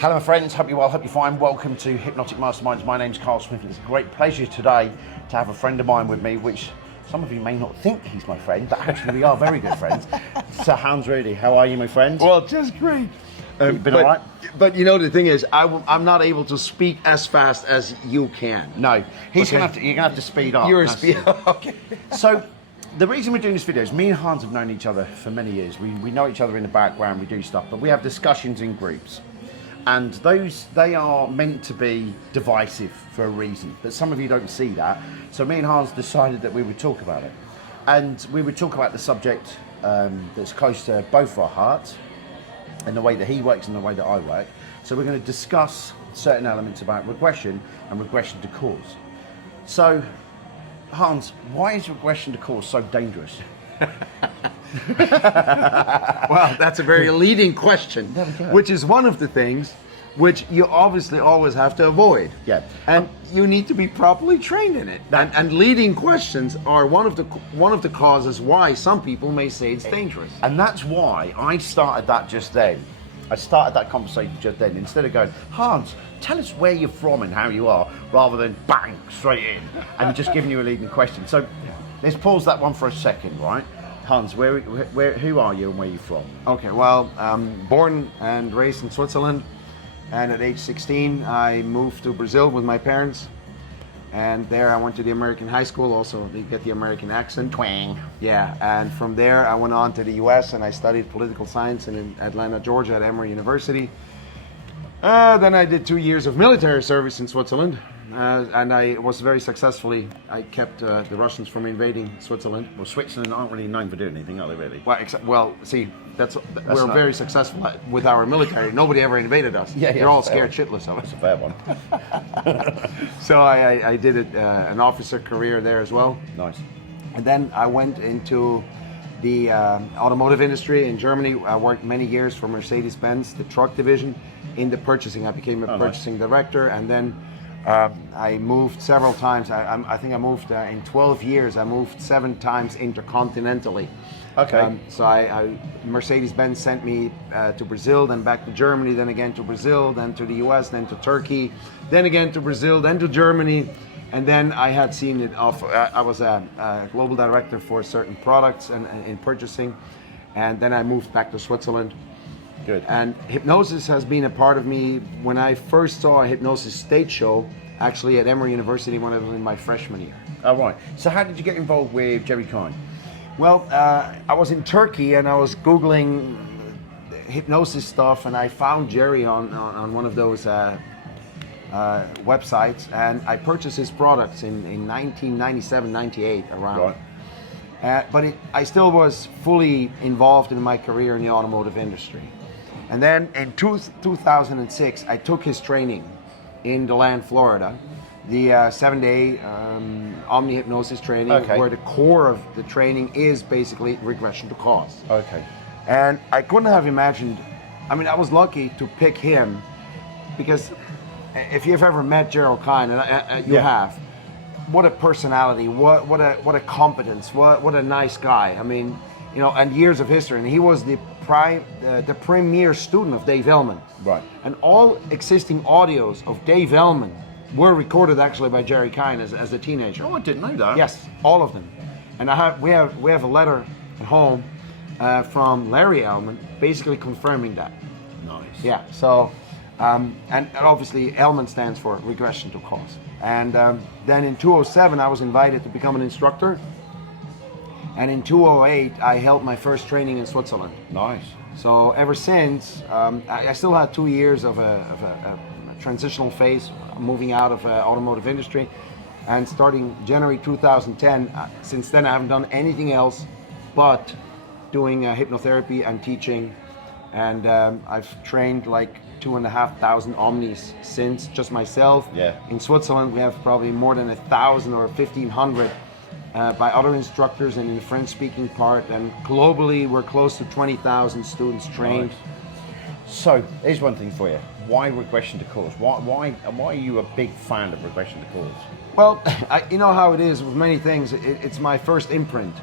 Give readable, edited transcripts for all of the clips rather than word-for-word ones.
Hello my friends, hope you're well, hope you're fine. Welcome to Hypnotic Masterminds. My name's Karl Smith and it's a great pleasure today to have a friend of mine with me, which some of you may not think he's my friend, but actually we are very good friends. So Hansruedi, how are you my friend? Well, just great. Been all right? But you know, the thing is, I'm not able to speak as fast as you can. No, you're gonna have to speed up. You're okay. So, the reason we're doing this video is me and Hans have known each other for many years. We know each other in the background, we do stuff, but we have discussions in groups. And they are meant to be divisive for a reason, but some of you don't see that. So me and Hans decided that we would talk about it. And we would talk about the subject that's close to both our hearts, and the way that he works and the way that I work. So we're going to discuss certain elements about regression and regression to cause. So, Hans, why is regression to cause so dangerous? Well, that's a very leading question, which is one of the things which you obviously always have to avoid. Yeah. And you need to be properly trained in it. And leading questions are one of the causes why some people may say it's dangerous. And that's why I started that just then. I started that conversation just then. Instead of going, Hans, tell us where you're from and how you are, rather than bang, straight in, and just giving you a leading question. So let's pause that one for a second, right? Hans, who are you and where are you from? Okay, well, born and raised in Switzerland, and at age 16 I moved to Brazil with my parents, and there I went to the American high school, also to get the American accent. Twang. Yeah, and from there I went on to the US and I studied political science in Atlanta, Georgia at Emory University. Then I did 2 years of military service in Switzerland, and I was very successfully, I kept the Russians from invading Switzerland. Well, Switzerland aren't really known for doing anything, are they really? Well, see, we're very successful with our military. Nobody ever invaded us. Yeah, They're all scared shitless of us. That's a fair one. So I did an officer career there as well. Nice. And then I went into the automotive industry in Germany. I worked many years for Mercedes-Benz, the truck division, in the purchasing. I became a purchasing director, and then I moved several times. I think I moved in 12 years. I moved 7 times intercontinentally. Okay. So Mercedes-Benz sent me to Brazil, then back to Germany, then again to Brazil, then to the US, then to Turkey, then again to Brazil, then to Germany. And then I had seen it off. I was a global director for certain products and in purchasing, and then I moved back to Switzerland. Good. And hypnosis has been a part of me. When I first saw a hypnosis stage show, actually at Emory University when I was in my freshman year. Oh, right. So how did you get involved with Jerry Kine? Well, I was in Turkey and I was Googling hypnosis stuff, and I found Jerry on one of those websites, and I purchased his products in 1997, 98 around. Right. But I still was fully involved in my career in the automotive industry. And then in 2006, I took his training in DeLand, Florida, the 7-day Omni Hypnosis training, where the core of the training is basically regression to cause. Okay. And I couldn't have imagined, I mean, I was lucky to pick him, because if you've ever met Gerald Kine, and you have, what a personality, what a competence, what a nice guy. I mean, you know, and years of history. And he was the premier student of Dave Ellman. Right. And all existing audios of Dave Ellman were recorded actually by Jerry Kine as a teenager. Oh, I didn't know that. Yes, all of them. And we have a letter at home from Larry Ellman basically confirming that. Nice. Yeah. So, and obviously Ellman stands for regression to cause. And then in 2007, I was invited to become an instructor. And in 2008, I held my first training in Switzerland. Nice. So ever since, I still had 2 years of a transitional phase, moving out of automotive industry. And starting January 2010, since then I haven't done anything else but doing hypnotherapy and teaching. And I've trained like 2,500 Omnis since, just myself. Yeah. In Switzerland, we have probably more than 1,000 or 1,500 by other instructors and in the French-speaking part. And globally, we're close to 20,000 students trained. Nice. So, here's one thing for you. Why regression to cause? Why are you a big fan of regression to cause? Well, you know how it is with many things. It's my first imprint.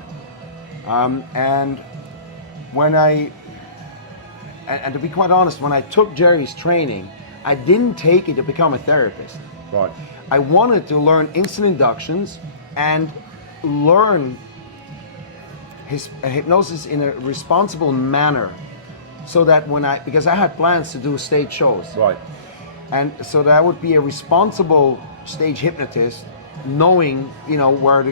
And when and to be quite honest, when I took Jerry's training, I didn't take it to become a therapist. Right. I wanted to learn instant inductions and learn hypnosis in a responsible manner, so that because I had plans to do stage shows. Right. And so that I would be a responsible stage hypnotist, knowing, where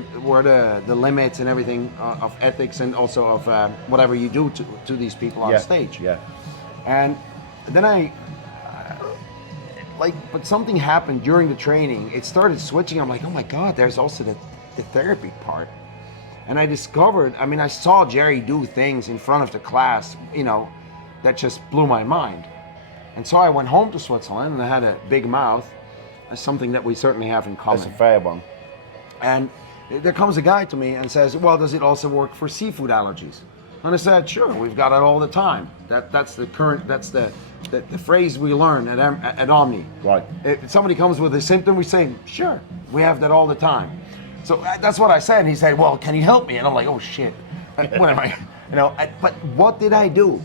the limits and everything of ethics, and also of whatever you do to these people on stage. Yeah. And then but something happened during the training. It started switching. I'm like, oh my God, there's also the therapy part. And I discovered, I saw Jerry do things in front of the class, that just blew my mind. And so I went home to Switzerland, and I had a big mouth, something that we certainly have in common. That's a fair one. And there comes a guy to me and says, well, does it also work for seafood allergies? And I said, sure, we've got it all the time. That's the phrase we learn at Omni. Right. If somebody comes with a symptom, we say, sure, we have that all the time. So that's what I said. And he said, well, can you help me? And I'm like, oh shit, what am I, but what did I do?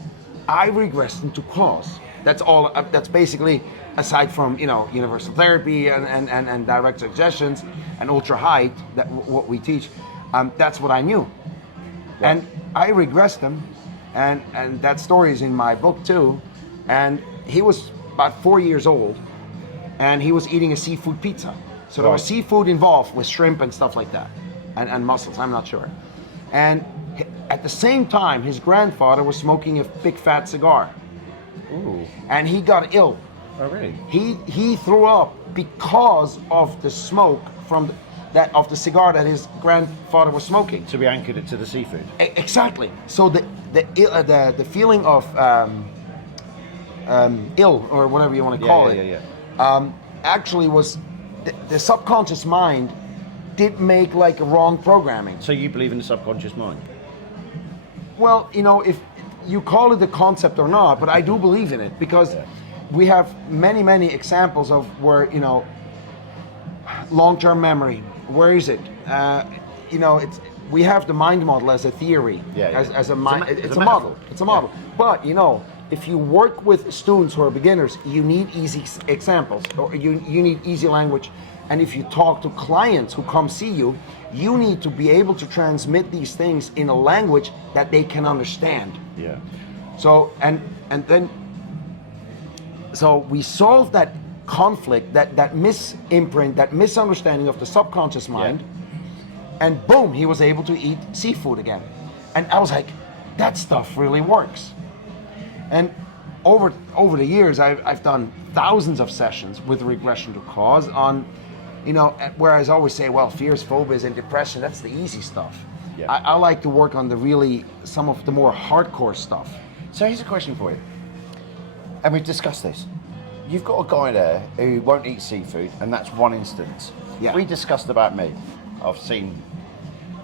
I regressed into Cause. That's all, that's basically, aside from, universal therapy and direct suggestions and ultra height, what we teach, that's what I knew. Yeah. And I regressed him, and that story is in my book too. And he was about 4 years old, and he was eating a seafood pizza. So there was seafood involved with shrimp and stuff like that, and mussels, I'm not sure. And at the same time, his grandfather was smoking a big fat cigar. Ooh. And he got ill. Oh, really? He threw up because of the smoke from of the cigar that his grandfather was smoking. To be anchored it to the seafood. Exactly. So the feeling of ill, or whatever you want to call it, actually was the subconscious mind did make like a wrong programming. So you believe in the subconscious mind? Well, if you call it the concept or not, but I do believe in it, because we have many examples of where, long-term memory. Where is it? We have the mind model as a theory, as a mind. It's a model. It's a model. But if you work with students who are beginners, you need easy examples, or you need easy language. And if you talk to clients who come see you, you need to be able to transmit these things in a language that they can understand. Yeah. So so we solved that conflict, that misimprint, that misunderstanding of the subconscious mind, and boom, he was able to eat seafood again. And I was like, that stuff really works. And over the years, I've done thousands of sessions with regression to cause on, whereas I always say, well, fears, phobias, and depression, that's the easy stuff. Yeah. I like to work on some of the more hardcore stuff. So here's a question for you. And we've discussed this. You've got a guy there who won't eat seafood, and that's one instance. Yeah. We discussed about me. I've seen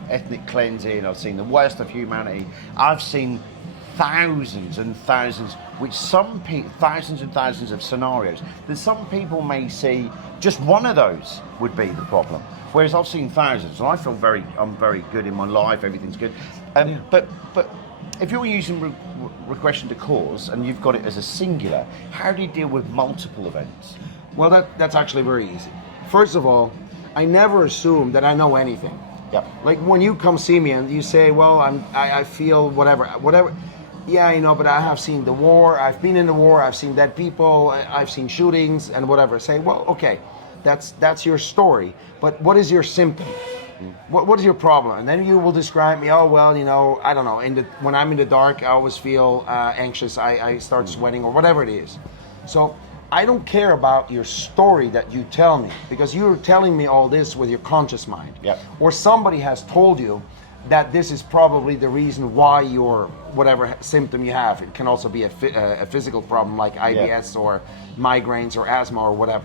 ethnic cleansing, I've seen the worst of humanity. I've seen thousands and thousands, thousands and thousands of scenarios that some people may see just one of those would be the problem. Whereas I've seen thousands, and I feel I'm very good in my life, everything's good. But if you're using regression to cause and you've got it as a singular, how do you deal with multiple events? Well, that's actually very easy. First of all, I never assume that I know anything. Yep. Like when you come see me and you say, well, I feel whatever. Yeah, but I have seen the war, I've been in the war, I've seen dead people, I've seen shootings and whatever. Say, well, okay, that's your story, but what is your symptom? What is your problem? And then you will describe me, oh, well, I don't know, when I'm in the dark, I always feel anxious, I start sweating, or whatever it is. So I don't care about your story that you tell me, because you're telling me all this with your conscious mind. Yep. Or somebody has told you that this is probably the reason why your whatever symptom you have. It can also be a physical problem like IBS or migraines or asthma or whatever.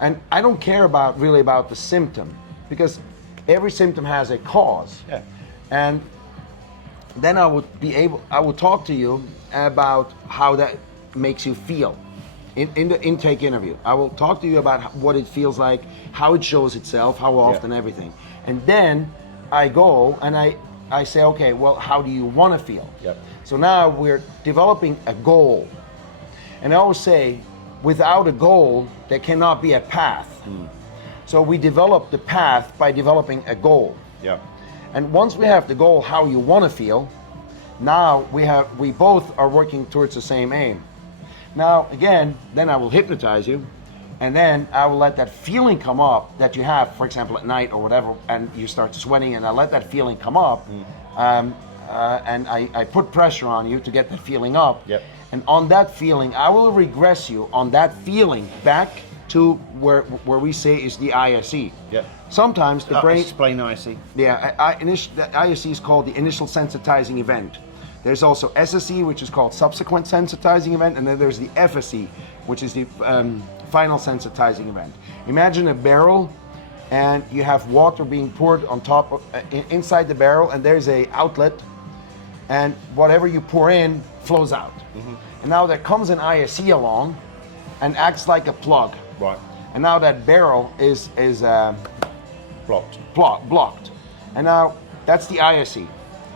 And I don't care really about the symptom, because every symptom has a cause. Yeah. And then I would talk to you about how that makes you feel. In the intake interview, I will talk to you about what it feels like, how it shows itself, how often, everything. And then I go and I say, okay, well, how do you want to feel? Yep. So now we're developing a goal. And I always say, without a goal, there cannot be a path. So we develop the path by developing a goal. Yeah. And once we have the goal, how you want to feel, now we both are working towards the same aim. Now, again, then I will hypnotize you, and then I will let that feeling come up that you have, for example, at night or whatever, and you start sweating, and I let that feeling come up, and I put pressure on you to get that feeling up. Yep. And on that feeling, I will regress you on that feeling back to where we say is the ISE. Yep. Sometimes the brain... Explain IC. Yeah, the ISE is called the initial sensitizing event. There's also SSE, which is called subsequent sensitizing event, and then there's the FSE, which is the final sensitizing event. Imagine a barrel, and you have water being poured on top of, inside the barrel, and there's a outlet, and whatever you pour in flows out. And now there comes an ISE along and acts like a plug. Right. And now that barrel is blocked. And now that's the ISE.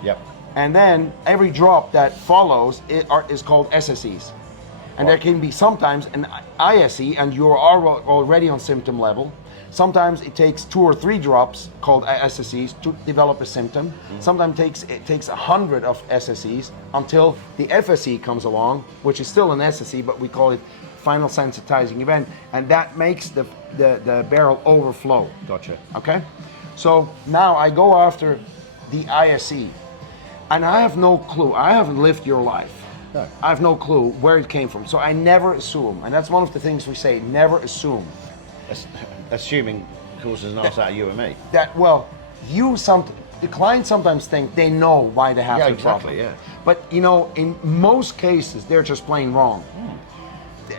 Yep. And then every drop that follows is called SSEs. And there can be sometimes an ISE and you're already on symptom level. Sometimes it takes 2 or 3 drops called SSEs to develop a symptom. Sometimes it takes 100 of SSEs until the FSE comes along, which is still an SSE, but we call it final sensitizing event, and that makes the barrel overflow. Gotcha. Okay? So now I go after the ISE, and I have no clue. I haven't lived your life. No. I have no clue where it came from. So I never assume, and that's one of the things we say, never assume. Assuming causes an arse out of you and me. That, well, the clients sometimes think they know why they have the problem. Yeah. But you know, in most cases, they're just plain wrong.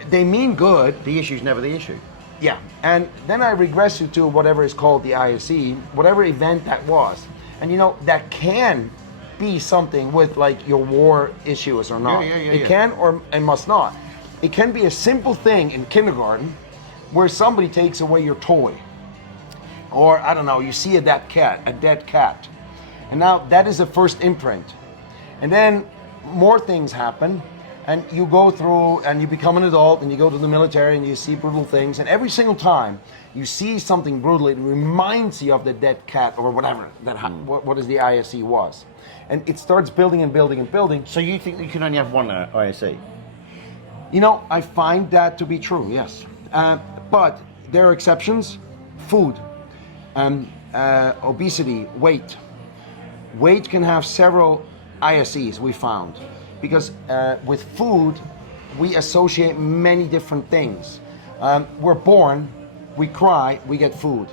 They mean good. The issue's never the issue. Yeah. And then I regress you to whatever is called the ISE, whatever event that was. And you know, that can be something with like your war issues or not. It can or it must not. It can be a simple thing in kindergarten where somebody takes away your toy. Or I don't know, you see a dead cat. And now that is the first imprint. And then more things happen, and you go through and you become an adult and you go to the military and you see brutal things, and every single time you see something brutal, it reminds you of the dead cat or whatever that what is the ISE was. And it starts building and building and building. So you think you can only have one ISE? You know, I find that to be true, yes. But there are exceptions. Food, obesity, weight. Weight can have several ISEs, we found. Because with food, we associate many different things. We're born, we cry, we get food.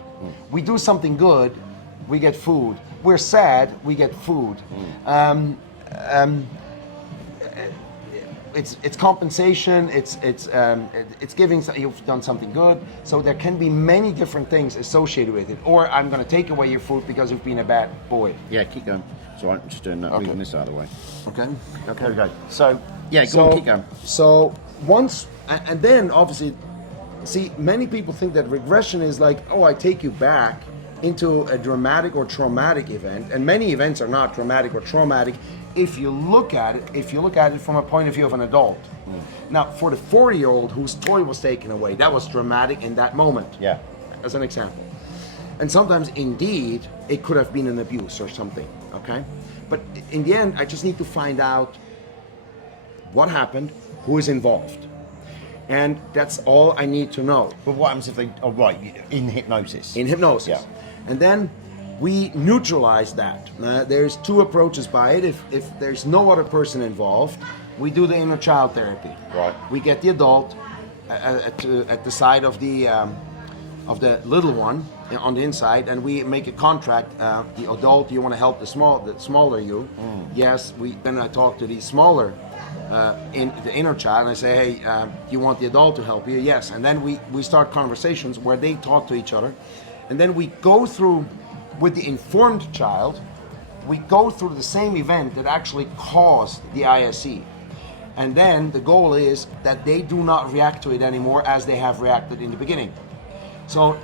We do something good, we get food. We're sad, we get food. It's compensation. It's giving. You've done something good. So there can be many different things associated with it. Or I'm going to take away your food because you've been a bad boy. Yeah, keep going. So I'm just doing that. Okay. Moving this out of the way. Okay. There we go. So yeah, go on, keep going. So once, and then obviously, see, many people think that regression is like, oh, I take you back into a dramatic or traumatic event, and many events are not dramatic or traumatic if you look at it from a point of view of an adult. Now, for the 40-year-old whose toy was taken away, that was dramatic in that moment. Yeah. As an example. And sometimes, indeed, it could have been an abuse or something, okay? But in the end, I just need to find out what happened, who is involved. And that's all I need to know. But what happens if they are right in hypnosis? In hypnosis. Yeah. And then we neutralize that. There's 2 approaches by it. If there's no other person involved, we do the inner child therapy. Right. We get the adult at the side of the little one on the inside, and we make a contract. The adult, you want to help the smaller you. Yes. Then I talk to the smaller in the inner child, and I say, hey, you want the adult to help you? Yes. And then we start conversations where they talk to each other. And then we go through, with the informed child, we go through the same event that actually caused the ISE. And then the goal is that they do not react to it anymore as they have reacted in the beginning. So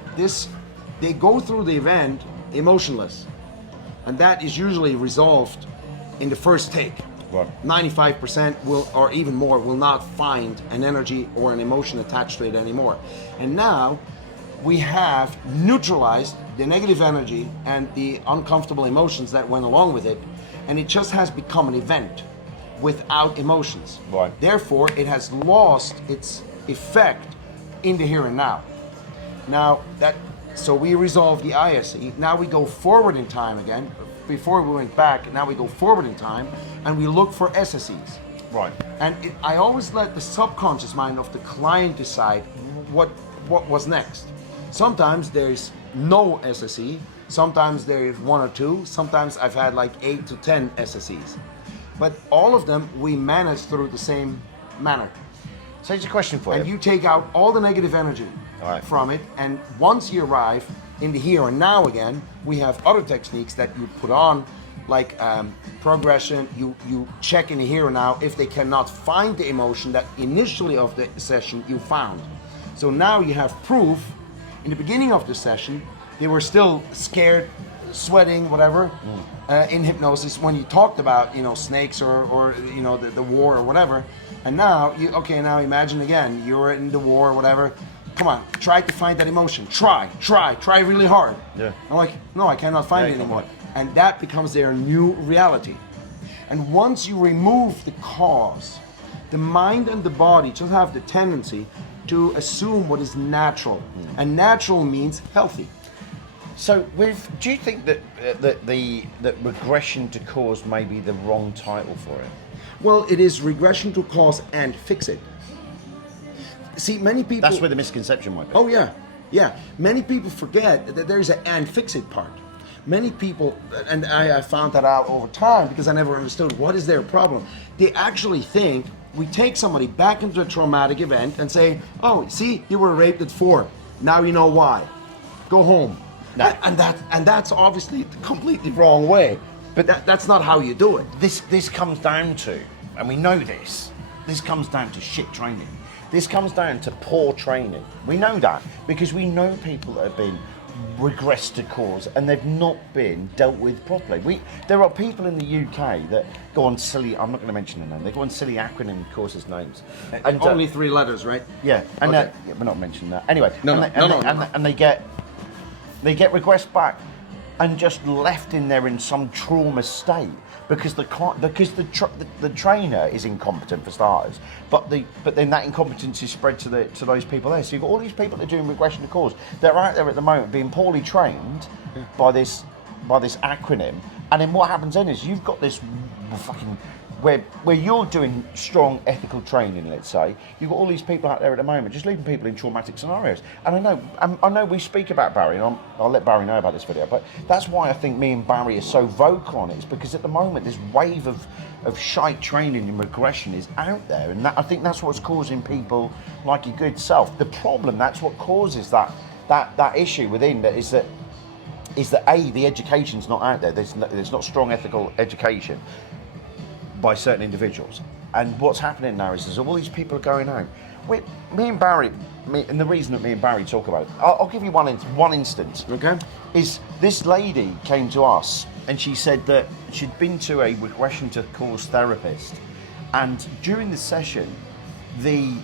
they go through the event emotionless. And that is usually resolved in the first take. Right. 95% will, or even more, will not find an energy or an emotion attached to it anymore. And now we have neutralized the negative energy and the uncomfortable emotions that went along with it, and it just has become an event without emotions. Right. Therefore, it has lost its effect in the here and now. Now so we resolve the ISE. Now we go forward in time again. Before we went back, now we go forward in time, and we look for SSEs. Right. And I always let the subconscious mind of the client decide what was next. Sometimes there's no SSE, sometimes there's 1 or 2, sometimes I've had like 8 to 10 SSEs. But all of them we manage through the same manner. So here's a question for you. And you take out all the negative energy from it, and once you arrive in the here and now again, we have other techniques that you put on, like progression. You check in the here and now if they cannot find the emotion that initially of the session you found. So now you have proof. In the beginning of the session, they were still scared, sweating, whatever, in hypnosis when you talked about, snakes or the war or whatever. And now, now imagine again, you're in the war or whatever. Come on, try to find that emotion. Try really hard. Yeah. I'm like, no, I cannot find it anymore. And that becomes their new reality. And once you remove the cause, the mind and the body just have the tendency to assume what is natural. And natural means healthy. So, do you think that that regression to cause may be the wrong title for it? Well, it is regression to cause and fix it. See, many people... That's where the misconception might be. Oh, yeah. Many people forget that there's an and fix it part. Many people, and I found that out over time because I never understood what is their problem. They actually think we take somebody back into a traumatic event and say, oh, see, you were raped at 4. Now you know why. Go home. No. And that's obviously the completely wrong way. But that's not how you do it. This comes down to, and we know this comes down to shit training. This comes down to poor training. We know that because we know people that have been regressed to cause and they've not been dealt with properly. There are people in the UK that go on silly, I'm not going to mention their name, they go on silly acronym courses names. And only 3 letters, right? Yeah, and okay. We're not mentioning that. Anyway, No. And they get regressed back and just left in there in some trauma state because the trainer is incompetent for starters, but then that incompetence is spread to those people there. So you've got all these people that are doing regression to cause. They're out there at the moment being poorly trained by this acronym, and then what happens then is you've got this fucking where you're doing strong ethical training, let's say, you've got all these people out there at the moment just leaving people in traumatic scenarios. And I know we speak about Barry, and I'll let Barry know about this video, but that's why I think me and Barry are so vocal on it, is because at the moment this wave of shite training and regression is out there, and I think that's what's causing people like your good self. The problem, that's what causes that issue within that is that the education's not out there. There's not strong ethical education by certain individuals, and what's happening now is all these people are going out. Me and Barry, and the reason that me and Barry talk about it, I'll give you one instance. Okay. Is this lady came to us and she said that she'd been to a regression to cause therapist, and during the session, they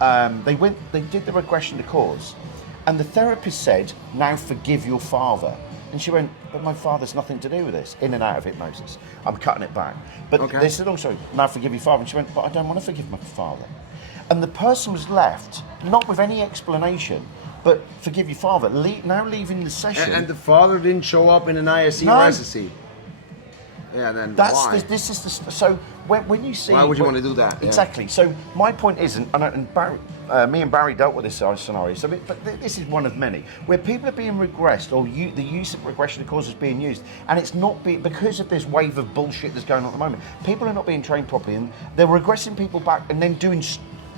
did the regression to cause, and the therapist said, "Now forgive your father." And she went, "But my father's nothing to do with this," in and out of hypnosis. I'm cutting it back. But okay. They said, "Oh, sorry, now forgive your father." And she went, "But I don't want to forgive my father." And the person was left, not with any explanation, but forgive your father, now leaving the session. And the father didn't show up in an ISE or SSE? Yeah, then why? So when you see... Why would you want to do that? Exactly. Yeah. So my point is, and Barry, me and Barry dealt with this scenario, but this is one of many, where people are being regressed, or the use of regression to cause is being used, and it's not because of this wave of bullshit that's going on at the moment. People are not being trained properly, and they're regressing people back and then doing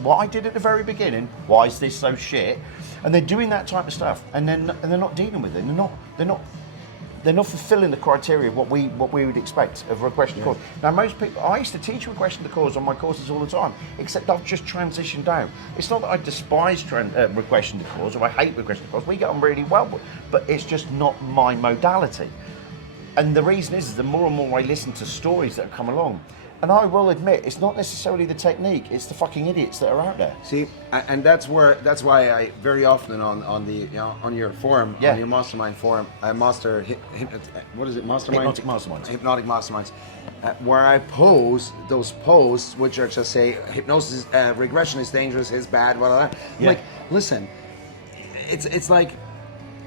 what I did at the very beginning. Why is this so shit? And they're doing that type of stuff, and they're not dealing with it. They're not fulfilling the criteria of what we would expect of regression to cause. Now, most people, I used to teach regression to cause on my courses all the time, except I've just transitioned down. It's not that I despise regression to cause or I hate regression to cause. We get on really well, but it's just not my modality. And the reason is the more and more I listen to stories that have come along, And I will admit, it's not necessarily the technique, it's the fucking idiots that are out there. See, and that's why I very often on the on your forum, on your mastermind forum, what is it, mastermind? Hypnotic masterminds. Hypnotic masterminds, where I pose those posts which are just say hypnosis, regression is dangerous, is bad, whatever. I'm like, listen, it's like,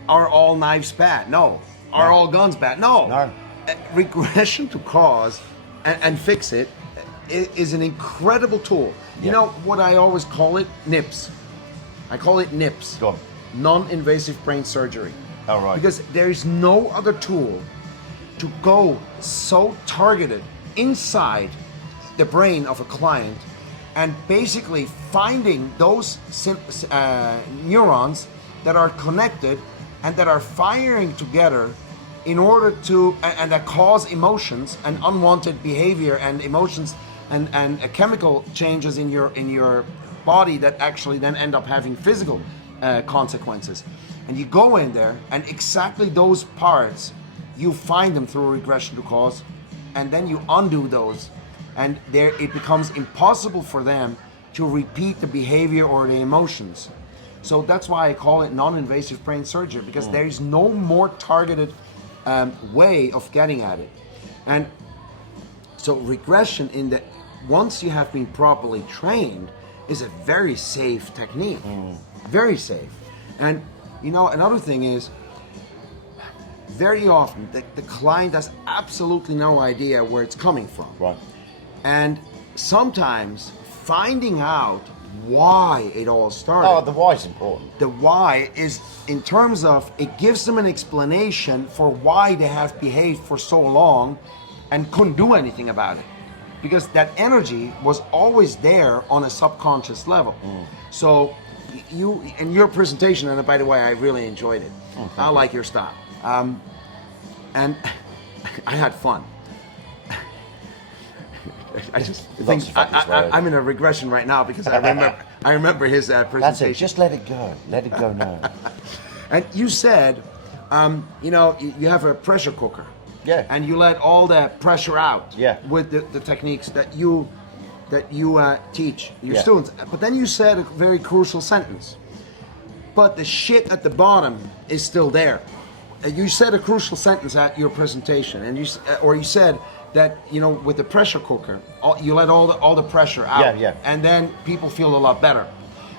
are all knives bad? No. Are all guns bad? No. No. Regression to cause and fix it is an incredible tool. You know what I always call it? NIPS. I call it NIPS. Go on. Non-invasive brain surgery. All right. Because there is no other tool to go so targeted inside the brain of a client and basically finding those neurons that are connected and that are firing together in order to, and that cause emotions and unwanted behavior and emotions and chemical changes in your body that actually then end up having physical consequences. And you go in there and exactly those parts, you find them through regression to cause, and then you undo those, and there it becomes impossible for them to repeat the behavior or the emotions. So that's why I call it non-invasive brain surgery, because there is no more targeted way of getting at it. And so regression, once you have been properly trained, is a very safe technique. Very safe. And another thing is, very often the client has absolutely no idea where it's coming from. Right. And sometimes finding out why it all started. Oh, the why is important. The why is in terms of, it gives them an explanation for why they have behaved for so long and couldn't do anything about it. Because that energy was always there on a subconscious level. So you, in your presentation, and by the way, I really enjoyed it. I like your style. And I had fun. I just think I'm in a regression right now because I remember his presentation. That's it. Just let it go. Let it go now. And you said, you have a pressure cooker. Yeah. And you let all the pressure out. Yeah. With the techniques that you teach your students. But then you said a very crucial sentence. But the shit at the bottom is still there. You said a crucial sentence at your presentation, and you said that with the pressure cooker, you let all the pressure out, and then people feel a lot better.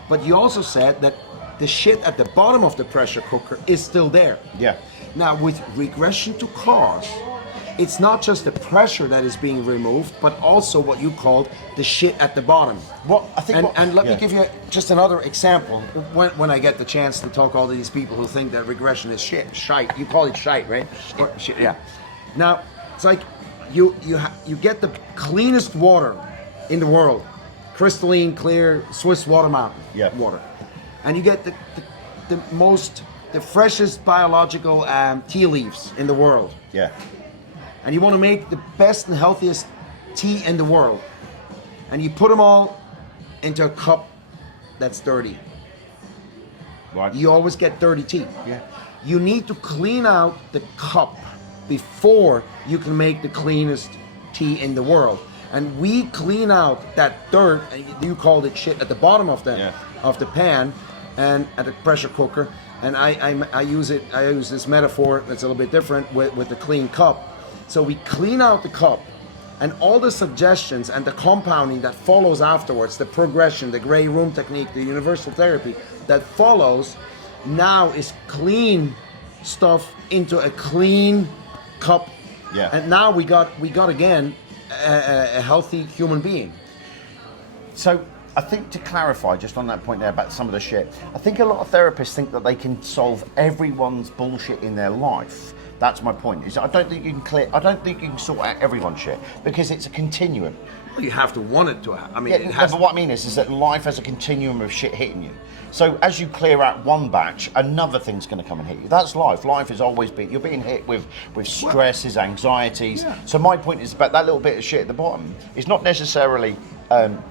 But you also said that the shit at the bottom of the pressure cooker is still there. Yeah. Now with regression to cause, it's not just the pressure that is being removed, but also what you called the shit at the bottom. Well, I think. And let me give you just another example. When I get the chance to talk to all these people who think that regression is shite. You call it shite, right? Shit, yeah. Now it's like you get the cleanest water in the world, crystalline, clear Swiss water mountain water, and you get the freshest biological tea leaves in the world. Yeah. And you want to make the best and healthiest tea in the world. And you put them all into a cup that's dirty. Right. You always get dirty tea. Yeah. You need to clean out the cup before you can make the cleanest tea in the world. And we clean out that dirt, and you called it shit, at the bottom of the pan and at the pressure cooker. And I use this metaphor that's a little bit different with the clean cup. So we clean out the cup, and all the suggestions and the compounding that follows afterwards, the progression, the gray room technique, the universal therapy that follows, now is clean stuff into a clean cup. Yeah. And now we got again a healthy human being. So I think, to clarify just on that point there about some of the shit, I think a lot of therapists think that they can solve everyone's bullshit in their life. That's my point. Is I don't think you can sort out everyone's shit, because it's a continuum. Well, you have to want it to. I mean, but what I mean is that life has a continuum of shit hitting you. So as you clear out one batch, another thing's going to come and hit you. That's life. Life is always you're being hit with stresses, anxieties. Yeah. So my point is about that little bit of shit at the bottom. It's not necessarily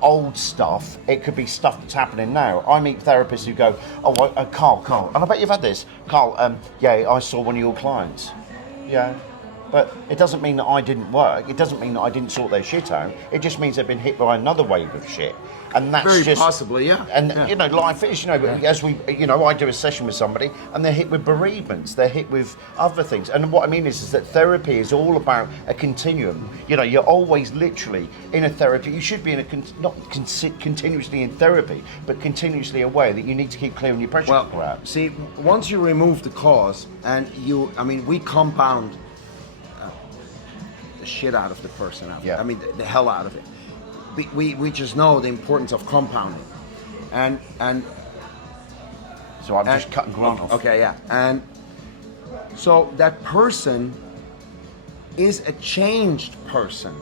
old stuff. It could be stuff that's happening now. I meet therapists who go, Carl, and I bet you've had this. Carl, I saw one of your clients. Yeah. But it doesn't mean that I didn't work. It doesn't mean that I didn't sort their shit out. It just means they've been hit by another wave of shit. And that's Very just possibly, yeah. And Yeah. you know, life is, you know, but as we, you know, I do a session with somebody and they're hit with bereavements, they're hit with other things. And what I mean is that therapy is all about a continuum. You know, you're always literally in a therapy. You should be in a continuously in therapy, but continuously aware that you need to keep clearing your pressure cooker out. See, once you remove the cause and we compound the shit out of the person. Yeah. I mean, the hell out of it. We just know the importance of compounding, and so I'm just cutting Grant off. Okay, yeah, and so that person is a changed person,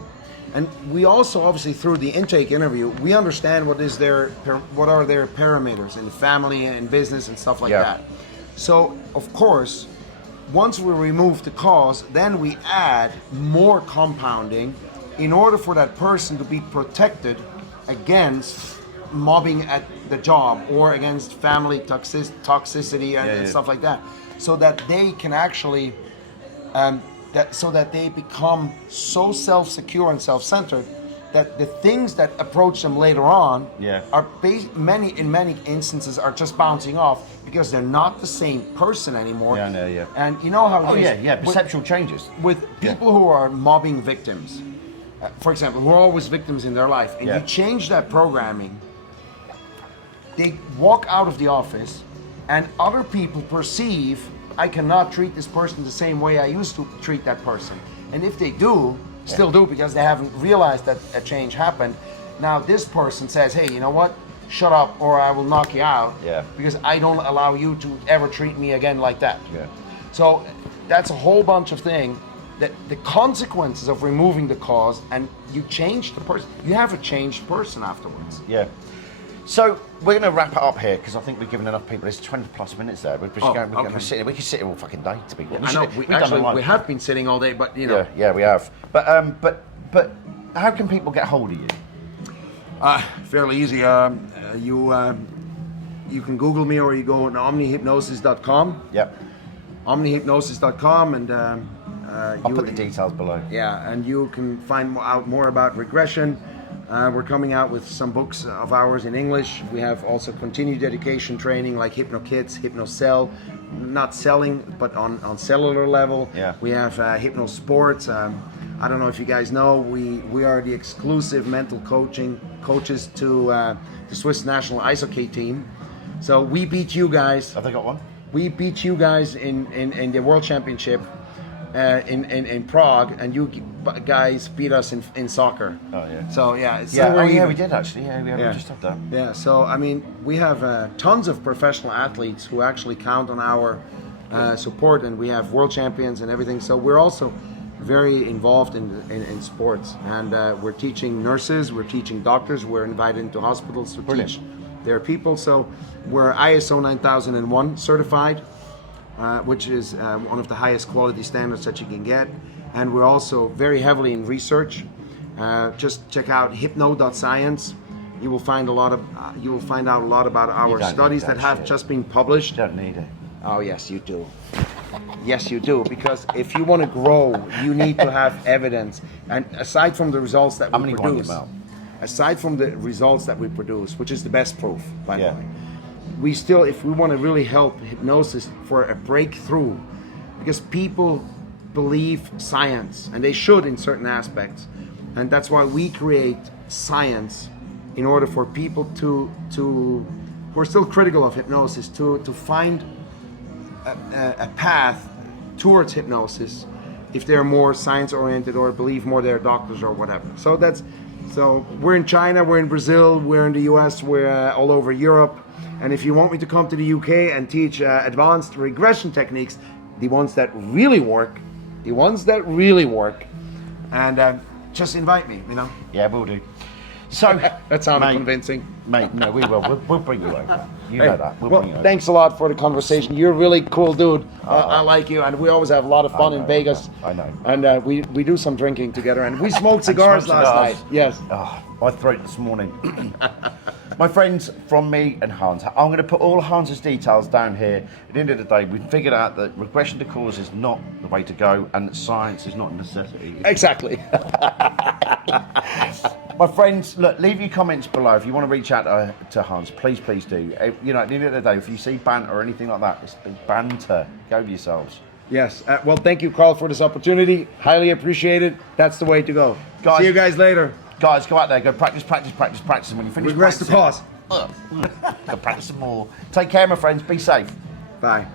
and we also obviously through the intake interview we understand what are their parameters in the family and business and stuff like that. So of course, once we remove the cause, then we add more compounding in order for that person to be protected against mobbing at the job or against family toxicity and stuff like that, so that they can actually, so that they become so self-secure and self-centered that the things that approach them later on are in many instances are just bouncing off because they're not the same person anymore. And you know how it is. Perceptual changes. With people who are mobbing victims, for example, who are always victims in their life, and you change that programming, they walk out of the office and other people perceive, I cannot treat this person the same way I used to treat that person. And if they do, still do because they haven't realized that a change happened, now this person says, hey, you know what? Shut up or I will knock you out because I don't allow you to ever treat me again like that. So that's a whole bunch of things. That the consequences of removing the cause and you change the person, you have a changed person afterwards. So we're going to wrap it up here because I think we've given enough people. It's 20 plus minutes there. We could sit here all fucking day to be honest. I know we have been sitting all day, but you know. Yeah, we have. But how can people get hold of you? Fairly easy. You can Google me or you go on omnihypnosis.com. Omnihypnosis.com and. I'll put the details below. Yeah, and you can find out more about regression. We're coming out with some books of ours in English. We have also continued education training like HypnoKids, HypnoCell, not selling, but on cellular level. We have HypnoSports. I don't know if you guys know, we are the exclusive mental coaches to the Swiss national ice hockey team. So we beat you guys. Have they got one? We beat you guys in the World Championship. In Prague, and you guys beat us in soccer. So we did actually. We just had that. So I mean, we have tons of professional athletes who actually count on our support, and we have world champions and everything. So we're also very involved in sports, and we're teaching nurses, we're teaching doctors, we're invited into hospitals to teach their people. So we're ISO 9001 certified. Which is one of the highest quality standards that you can get, and we're also very heavily in research. Just check out hypno.science. You will find out a lot about our studies that have just been published. You don't need it. Oh yes, you do. Yes, you do. Because if you want to grow, you need to have evidence. And aside from the results that we produce, which is the best proof, by the way. We still, if we want to really help hypnosis for a breakthrough, because people believe science, and they should in certain aspects, and that's why we create science in order for people who are still critical of hypnosis to find a path towards hypnosis if they're more science oriented or believe more they're doctors or whatever. So we're in China, we're in Brazil, we're in the US, we're all over Europe. And if you want me to come to the UK and teach advanced regression techniques, the ones that really work, and just invite me, you know. Yeah, we'll do. So That sounded mate, convincing. mate. No, we will. We'll bring you over. You know that. We'll bring you over. Thanks a lot for the conversation. You're a really cool dude. I like you, and we always have a lot of fun in Vegas. I know. And we do some drinking together, and we smoked cigars last night. Yes. Oh, my throat this morning. My friends, from me and Hans, I'm going to put all Hans's details down here. At the end of the day, we've figured out that regression to cause is not the way to go, and that science is not a necessity. Exactly. My friends, look, leave your comments below. If you want to reach out to Hans, please do. You know, at the end of the day, if you see banter or anything like that, it's banter. Go with yourselves. Yes. Well, thank you, Carl, for this opportunity. Highly appreciated. That's the way to go. Guys, see you guys later. Guys, go out there, go practice, and when you finish Regress to practicing, pause. go practice some more. Take care, my friends. Be safe. Bye.